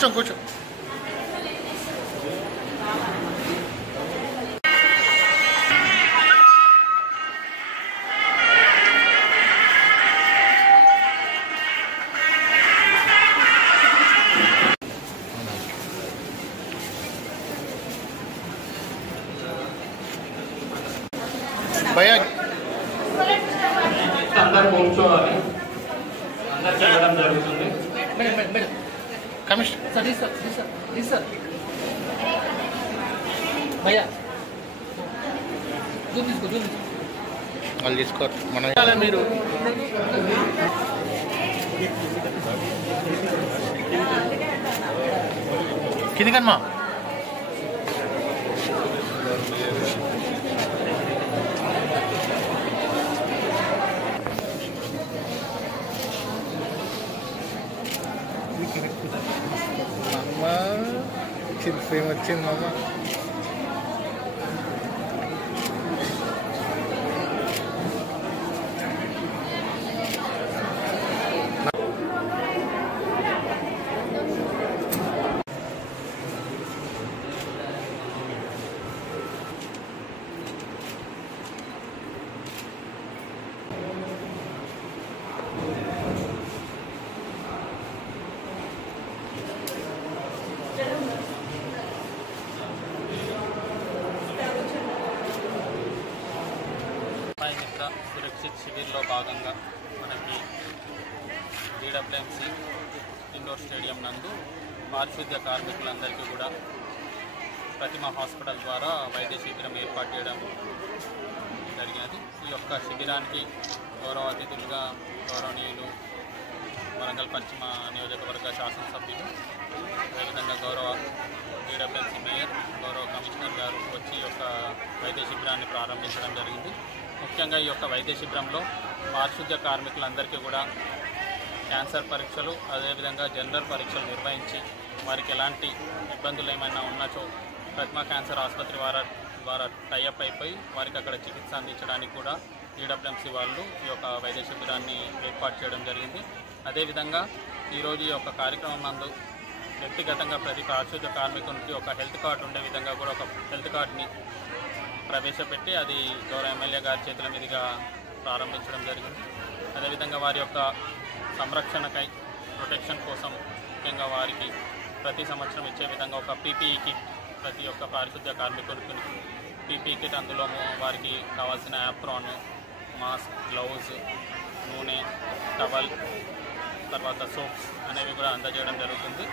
కూర్చో కూర్చో. భయ్యా అందరు కూర్చోవాలి. అందరు చేయడం జరుగుతుంది. కమిషనర్ సార్ భయ్యా వాళ్ళు తీసుకోరు మన మీరు కిందికమ్మా. వచ్చింది ఫ్రేమ్ వచ్చింది మామ. మిత్ర సురక్షిత్ శిబిర్లో భాగంగా మనకి DWMC ఇండోర్ స్టేడియం నందు పారిశుద్ధ్య కార్మికులందరికీ కూడా ప్రతిమ హాస్పిటల్ ద్వారా వైద్య శిబిరం ఏర్పాటు చేయడం జరిగినది. ఈ యొక్క శిబిరానికి గౌరవ అతిథులుగా గౌరవనీయులు వరంగల్ పశ్చిమ నియోజకవర్గ శాసనసభ్యులు, అదేవిధంగా గౌరవ DWMC మేయర్, గౌరవ కమిషనర్ గారు వచ్చి ఈ యొక్క వైద్య శిబిరాన్ని ప్రారంభించడం జరిగింది. ముఖ్యంగా ఈ యొక్క వైద్య శిబిరంలో పారిశుద్ధ్య కార్మికులందరికీ కూడా క్యాన్సర్ పరీక్షలు, అదేవిధంగా జనరల్ పరీక్షలు నిర్వహించి వారికి ఎలాంటి ఇబ్బందులు ఏమైనా ఉన్నచో ప్రతిమ క్యాన్సర్ ఆసుపత్రి ద్వారా టైఅప్ అయిపోయి వారికి అక్కడ చికిత్స అందించడానికి కూడా DWMC వాళ్ళు ఈ యొక్క వైద్య శిబిరాన్ని ఏర్పాటు చేయడం జరిగింది. అదేవిధంగా ఈరోజు ఈ యొక్క కార్యక్రమం నందు వ్యక్తిగతంగా ప్రతి పారిశుద్ధ్య కార్మికునికి ఒక హెల్త్ కార్డు ఉండే విధంగా కూడా ఒక హెల్త్ కార్డుని ప్రవేశపెట్టి అది గౌరవ ఎమ్మెల్యే గారి చేతుల మీదుగా ప్రారంభించడం జరిగింది. అదేవిధంగా వారి యొక్క సంరక్షణకై ప్రొటెక్షన్ కోసం ముఖ్యంగా వారికి ప్రతి సంవత్సరం ఇచ్చే విధంగా ఒక PPE కిట్ ప్రతి ఒక్క పారిశుద్ధ్య కార్మికునికి PPE కిట్, అందులో వారికి కావాల్సిన యాప్రాన్, మాస్క్, గ్లౌజ్, నూనె, టవల్, తర్వాత సోప్స్ అనేవి కూడా అందజేయడం జరుగుతుంది.